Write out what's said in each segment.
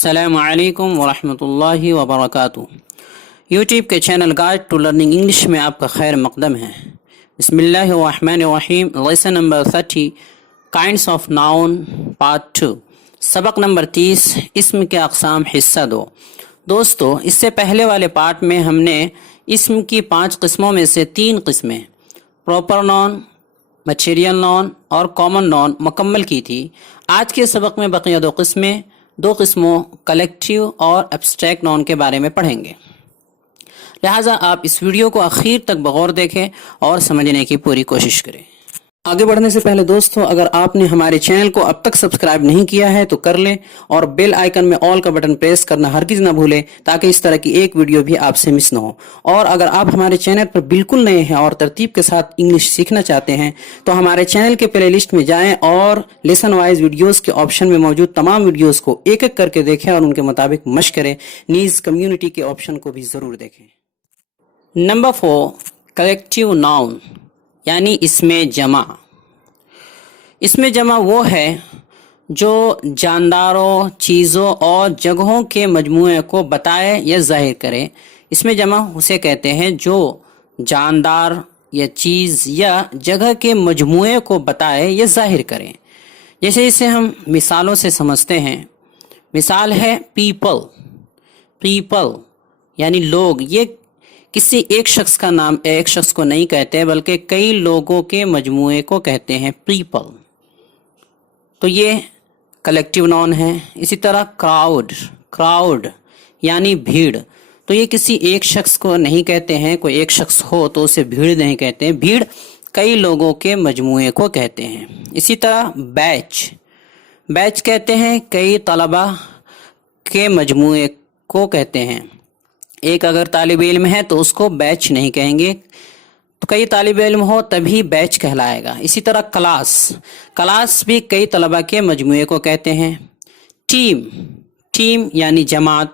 السلام علیکم ورحمۃ اللہ وبرکاتہ۔ یوٹیوب کے channel guide to learning English میں آپ کا خیر مقدم ہے۔ بسم اللہ الرحمن الرحیم۔ Lesson number 30 kinds of noun part 2، سبق نمبر 30 اسم کے اقسام حصہ 2۔ دوستو، اس سے پہلے والے پارٹ میں ہم نے اسم کی 5 قسموں میں سے 3 قسمیں پراپر نون، میٹیریل نون اور کامن نون مکمل کی تھی۔ آج کے سبق میں بقیہ 2 قسموں کلیکٹیو اور ایبسٹریکٹ نون کے بارے میں پڑھیں گے، لہٰذا آپ اس ویڈیو کو آخر تک بغور دیکھیں اور سمجھنے کی پوری کوشش کریں۔ آگے بڑھنے سے پہلے دوستو، اگر آپ نے ہمارے چینل کو اب تک سبسکرائب نہیں کیا ہے تو کر لیں اور بیل آئیکن میں آل کا بٹن پریس کرنا ہرگز نہ بھولیں تاکہ اس طرح کی ایک ویڈیو بھی آپ سے مس نہ ہو۔ اور اگر آپ ہمارے چینل پر بالکل نئے ہیں اور ترتیب کے ساتھ انگلش سیکھنا چاہتے ہیں تو ہمارے چینل کے پلے لسٹ میں جائیں اور لیسن وائز ویڈیوز کے آپشن میں موجود تمام ویڈیوز کو ایک ایک کر کے دیکھیں اور ان کے مطابق مشق کریں۔ نیز کمیونٹی کے آپشن کو بھی ضرور دیکھیں۔ نمبر 4 کلیکٹیو ناؤن یعنی اسم جمع۔ اسم جمع وہ ہے جو جانداروں، چیزوں اور جگہوں کے مجموعے کو بتائے یا ظاہر کرے۔ اسم جمع اسے کہتے ہیں جو جاندار یا چیز یا جگہ کے مجموعے کو بتائے یا ظاہر کرے۔ جیسے اسے ہم مثالوں سے سمجھتے ہیں۔ مثال ہے پیپل۔ پیپل یعنی لوگ، یہ کسی ایک شخص کا نام ایک شخص کو نہیں کہتے بلکہ کئی لوگوں کے مجموعے کو کہتے ہیں پیپل، تو یہ کلیکٹیو نون ہے۔ اسی طرح کراؤڈ۔ کراؤڈ یعنی بھیڑ، تو یہ کسی ایک شخص کو نہیں کہتے ہیں، کوئی ایک شخص ہو تو اسے بھیڑ نہیں کہتے ہیں، بھیڑ کئی لوگوں کے مجموعے کو کہتے ہیں۔ اسی طرح بیچ۔ بیچ کہتے ہیں کئی طلبہ کے مجموعے کو کہتے ہیں۔ ایک اگر طالب علم ہے تو اس کو بیچ نہیں کہیں گے، تو کئی طالب علم ہو تبھی بیچ کہلائے گا۔ اسی طرح کلاس۔ کلاس بھی کئی طلبہ کے مجموعے کو کہتے ہیں۔ ٹیم۔ ٹیم یعنی جماعت،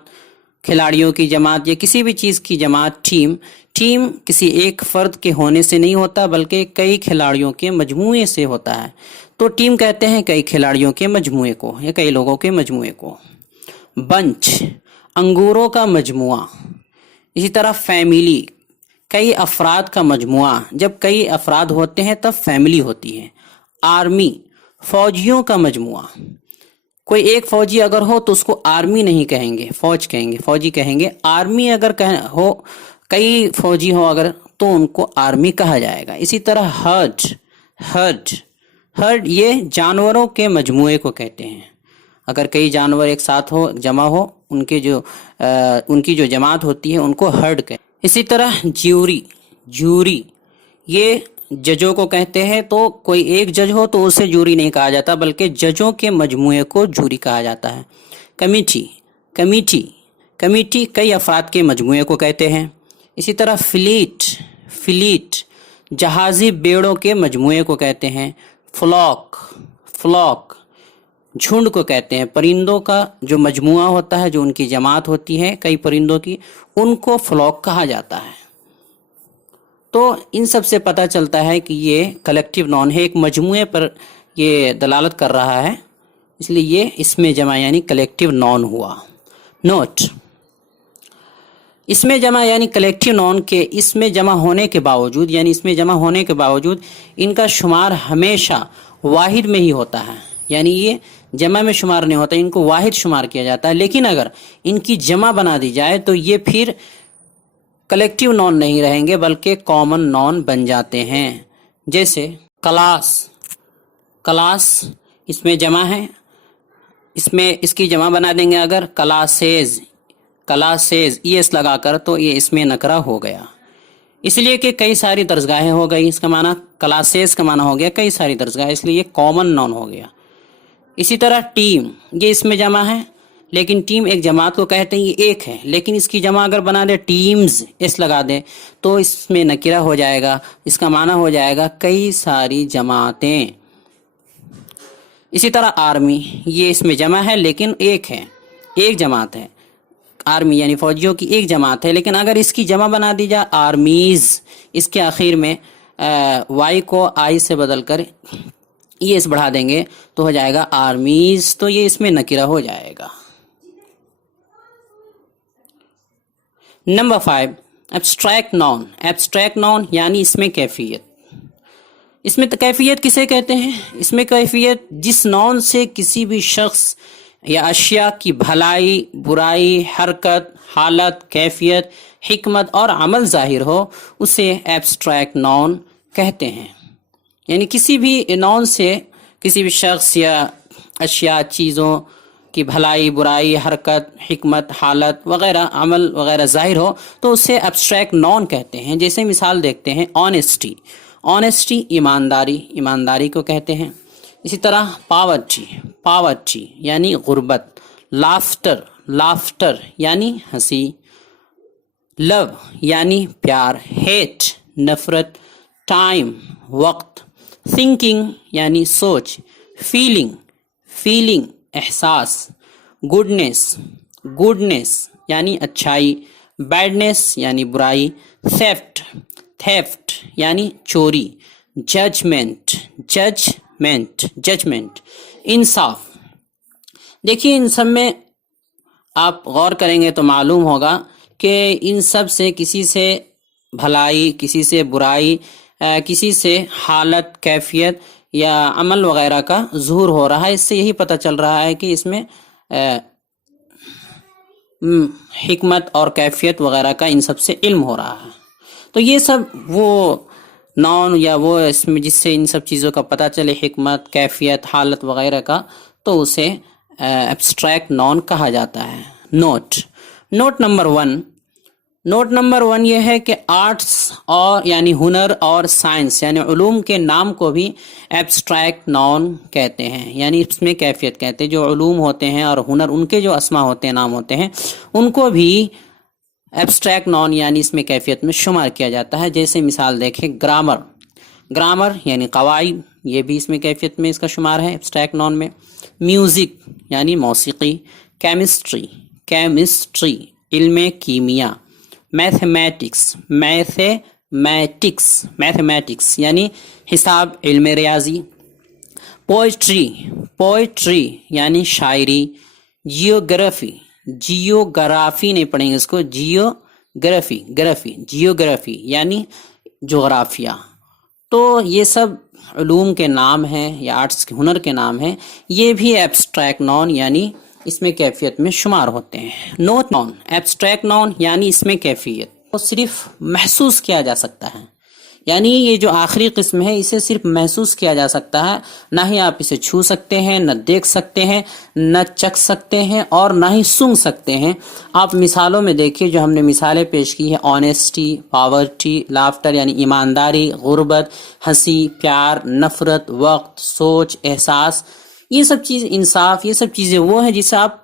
کھلاڑیوں کی جماعت یا کسی بھی چیز کی جماعت ٹیم۔ ٹیم کسی ایک فرد کے ہونے سے نہیں ہوتا بلکہ کئی کھلاڑیوں کے مجموعے سے ہوتا ہے، تو ٹیم کہتے ہیں کئی کھلاڑیوں کے مجموعے کو یا کئی لوگوں کے مجموعے کو۔ بنچ انگوروں کا مجموعہ۔ اسی طرح فیملی کئی افراد کا مجموعہ، جب کئی افراد ہوتے ہیں تب فیملی ہوتی ہے۔ آرمی فوجیوں کا مجموعہ، کوئی ایک فوجی اگر ہو تو اس کو آرمی نہیں کہیں گے، فوج کہیں گے، فوجی کہیں گے۔ آرمی اگر ہو، کئی فوجی ہو اگر تو ان کو آرمی کہا جائے گا۔ اسی طرح ہرڈ۔ ہرڈ ہرڈ یہ جانوروں کے مجموعے کو کہتے ہیں۔ اگر کئی جانور ایک ساتھ ہو، جمع ہو، ان کی جو جماعت ہوتی ہے ان کو ہرڈ کہتے ہیں۔ اسی طرح جیوری۔ جیوری یہ ججوں کو کہتے ہیں، تو کوئی ایک جج ہو تو اسے جوری نہیں کہا جاتا بلکہ ججوں کے مجموعے کو جوری کہا جاتا ہے۔ کمیٹی۔ کمیٹی کمیٹی کئی افراد کے مجموعے کو کہتے ہیں۔ اسی طرح فلیٹ۔ فلیٹ جہازی بیڑوں کے مجموعے کو کہتے ہیں۔ فلاک۔ فلاک جھنڈ کو کہتے ہیں، پرندوں کا جو مجموعہ ہوتا ہے، جو ان کی جماعت ہوتی ہے کئی پرندوں کی، ان کو فلاک کہا جاتا ہے۔ تو ان سب سے پتہ چلتا ہے کہ یہ کلیکٹیو نون ہے، ایک مجموعے پر یہ دلالت کر رہا ہے، اس لیے یہ اسم جمع یعنی کلیکٹیو نون ہوا۔ نوٹ: اسم جمع یعنی کلیکٹیو نون کے اسم جمع ہونے کے باوجود، یعنی اسم جمع ہونے کے باوجود ان کا شمار ہمیشہ واحد میں ہی ہوتا ہے، یعنی یہ جمع میں شمار نہیں ہوتا، ان کو واحد شمار کیا جاتا ہے۔ لیکن اگر ان کی جمع بنا دی جائے تو یہ پھر کلیکٹیو نون نہیں رہیں گے بلکہ کامن نون بن جاتے ہیں۔ جیسے کلاس۔ کلاس اس میں جمع ہے، اس کی جمع بنا دیں گے اگر کلاسز۔ کلاسز ایس لگا کر تو یہ اس میں نکرہ ہو گیا، اس لیے کہ کئی ساری درسگاہیں ہو گئی، اس کا معنی کلاسز کا معنی ہو گیا کئی ساری درسگاہیں، اس لیے یہ کامن نون ہو گیا۔ اسی طرح ٹیم، یہ اس میں جمع ہے لیکن ٹیم ایک جماعت کو کہتے ہیں، یہ ایک ہے، لیکن اس کی جمع اگر بنا دے ٹیمز اس لگا دے تو اس میں نکرہ ہو جائے گا، اس کا معنی ہو جائے گا کئی ساری جماعتیں۔ اسی طرح آرمی، یہ اس میں جمع ہے لیکن ایک ہے، ایک جماعت ہے۔ آرمی یعنی فوجیوں کی ایک جماعت ہے، لیکن اگر اس کی جمع بنا دی جائے آرمیز، اس کے آخر میں وائی کو آئی سے بدل کر یہ اس بڑھا دیں گے تو ہو جائے گا آرمیز، تو یہ اس میں نکرہ ہو جائے گا۔ نمبر 5 ایبسٹریکٹ نون. ایبسٹریکٹ نون یعنی اس میں کیفیت. اس میں کیفیت کسے کہتے ہیں؟ اس میں کیفیت جس نون سے کسی بھی شخص یا اشیاء کی بھلائی، برائی، حرکت، حالت، کیفیت، حکمت اور عمل ظاہر ہو اسے ایبسٹریکٹ نون کہتے ہیں. یعنی کسی بھی نون سے کسی بھی شخص یا اشیاء، چیزوں کی بھلائی، برائی، حرکت، حکمت، حالت وغیرہ، عمل وغیرہ ظاہر ہو تو اسے ایبسٹریکٹ نون کہتے ہیں. جیسے مثال دیکھتے ہیں آنیسٹی. آنیسٹی ایمانداری، ایمانداری کو کہتے ہیں. اسی طرح پاورٹی، پاورٹی یعنی غربت. لافٹر، لافٹر یعنی ہنسی. لو یعنی پیار. ہیٹ نفرت. ٹائم وقت. تھنکنگ یعنی سوچ. فیلنگ، فیلنگ احساس. گڈنس، گڈنس یعنی اچھائی. بیڈنس یعنی برائی. تھیفٹ، تھیفٹ یعنی چوری. ججمنٹ، ججمنٹ، ججمنٹ انصاف. دیکھیے ان سب میں آپ غور کریں گے تو معلوم ہوگا کہ ان سب سے کسی سے بھلائی، کسی سے برائی، کسی سے حالت، کیفیت یا عمل وغیرہ کا ظہور ہو رہا ہے. اس سے یہی پتہ چل رہا ہے کہ اس میں حکمت اور کیفیت وغیرہ کا ان سب سے علم ہو رہا ہے. تو یہ سب وہ نون یا وہ اس میں جس سے ان سب چیزوں کا پتہ چلے، حکمت، کیفیت، حالت وغیرہ کا، تو اسے ایبسٹریکٹ نون کہا جاتا ہے. Note. Note number 1. Note number 1 یہ ہے کہ آرٹس اور یعنی ہنر اور سائنس یعنی علوم کے نام کو بھی ایبسٹریکٹ نون کہتے ہیں. یعنی اس میں کیفیت کہتے ہیں. جو علوم ہوتے ہیں اور ہنر، ان کے جو اسما ہوتے ہیں، نام ہوتے ہیں، ان کو بھی ایبسٹریکٹ نون یعنی اس میں کیفیت میں شمار کیا جاتا ہے. جیسے مثال دیکھیں گرامر. گرامر یعنی قواعد، یہ بھی اس میں کیفیت میں اس کا شمار ہے ایبسٹریکٹ نون میں. میوزک یعنی موسیقی. کیمسٹری، کیمسٹری علم کیمیا. میتھمیٹکس، میتھمیٹکس، میتھمیٹکس یعنی حساب، علم ریاضی. پوئٹری، پوئٹری یعنی شاعری. جیوگرافی، جیوگرافی نہیں پڑھیں گے اس کو، جیوگرافی، گرافی، جیوگرافی یعنی جغرافیہ. تو یہ سب علوم کے نام ہیں یا آرٹس کے، ہنر کے نام ہیں. یہ بھی ایبسٹریکٹ نون یعنی اس میں کیفیت میں شمار ہوتے ہیں. نوٹ نون. ایبسٹریکٹ نون یعنی اس میں کیفیت وہ صرف محسوس کیا جا سکتا ہے. یعنی یہ جو آخری قسم ہے اسے صرف محسوس کیا جا سکتا ہے. نہ ہی آپ اسے چھو سکتے ہیں، نہ دیکھ سکتے ہیں، نہ چکھ سکتے ہیں اور نہ ہی سن سکتے ہیں. آپ مثالوں میں دیکھیے جو ہم نے مثالیں پیش کی ہیں، آنیسٹی، پاورٹی، لافٹر یعنی ایمانداری، غربت، ہنسی، پیار، نفرت، وقت، سوچ، احساس، یہ سب چیز، انصاف، یہ سب چیزیں وہ ہیں جسے آپ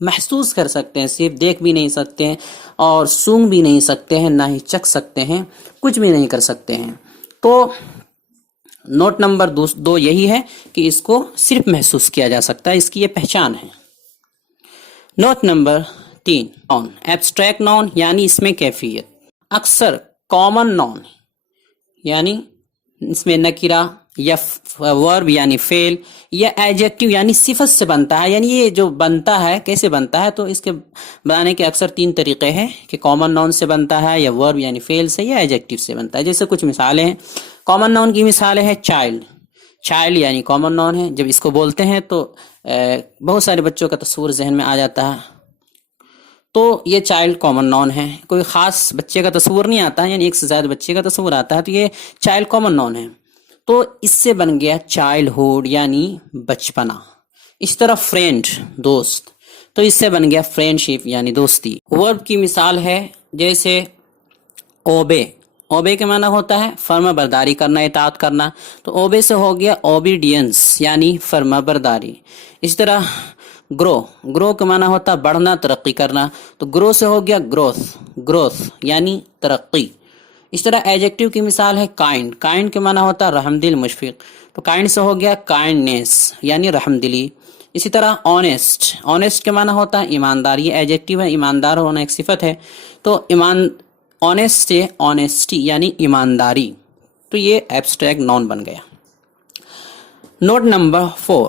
محسوس کر سکتے ہیں. صرف دیکھ بھی نہیں سکتے ہیں اور سونگ بھی نہیں سکتے ہیں، نہ ہی چکھ سکتے ہیں، کچھ بھی نہیں کر سکتے ہیں. تو نوٹ نمبر 2 یہی ہے کہ اس کو صرف محسوس کیا جا سکتا ہے، اس کی یہ پہچان ہے. نوٹ نمبر 3 نون. ایبسٹریکٹ نون یعنی اس میں کیفیت اکثر کامن نون یعنی اس میں نکرہ یا ورب یعنی فعل یا ایڈجیکٹو یعنی صفت سے بنتا ہے. یعنی یہ جو بنتا ہے کیسے بنتا ہے، تو اس کے بنانے کے اکثر 3 طریقے ہیں کہ کامن نون سے بنتا ہے، یا ورب یعنی فعل سے، یا ایڈجیکٹو سے بنتا ہے. جیسے کچھ مثالیں ہیں. کامن نون کی مثالیں ہیں چائلڈ. چائلڈ یعنی کامن نون ہے. جب اس کو بولتے ہیں تو بہت سارے بچوں کا تصور ذہن میں آ جاتا ہے. تو یہ چائلڈ کامن نون ہے. کوئی خاص بچے کا تصور نہیں آتا ہے، یعنی ایک سے زیادہ بچے کا تصور آتا ہے، تو یہ چائلڈ کامن نون ہے. تو اس سے بن گیا چائلڈ ہوڈ یعنی بچپنا. اس طرح فرینڈ دوست، تو اس سے بن گیا فرینڈ شپ یعنی دوستی. ورب کی مثال ہے جیسے اوبے. اوبے کے معنی ہوتا ہے فرما برداری کرنا، اطاعت کرنا. تو اوبے سے ہو گیا اوبیڈینس یعنی فرما برداری. اس طرح گرو. گرو کا معنی ہوتا ہے بڑھنا، ترقی کرنا. تو گرو سے ہو گیا گروتھ. گروتھ یعنی ترقی. اس طرح ایڈجیکٹو کی مثال ہے کائنڈ. کائنڈ کے معنی ہوتا ہے رحم دل، مشفق. تو کائنڈ سے ہو گیا کائنڈنیس یعنی رحم دلی. اسی طرح آنیسٹ. آنیسٹ کے معنی ہوتا ہے ایماندار. یہ ایڈجیکٹو ہے، ایماندار ہونا ایک صفت ہے. تو آنیسٹ سے آنیسٹی یعنی ایمانداری. تو یہ ایبسٹریکٹ نون بن گیا. Note number 4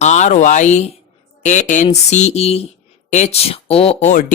RYANCEHOOD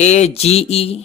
AGESION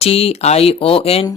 TION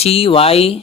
TY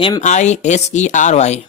MISERY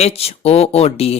HOOD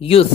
youth,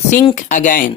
think again,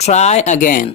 try again,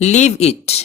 leave it,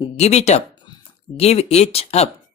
give it up,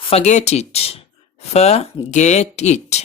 forget it,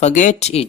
forget it,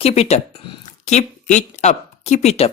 keep it up,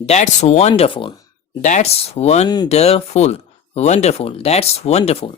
that's wonderful,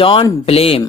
don't blame,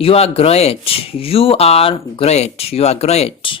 you are great,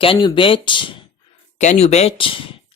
can you bet,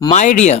my dear,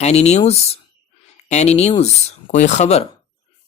any news,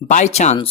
by chance,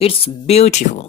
it's beautiful,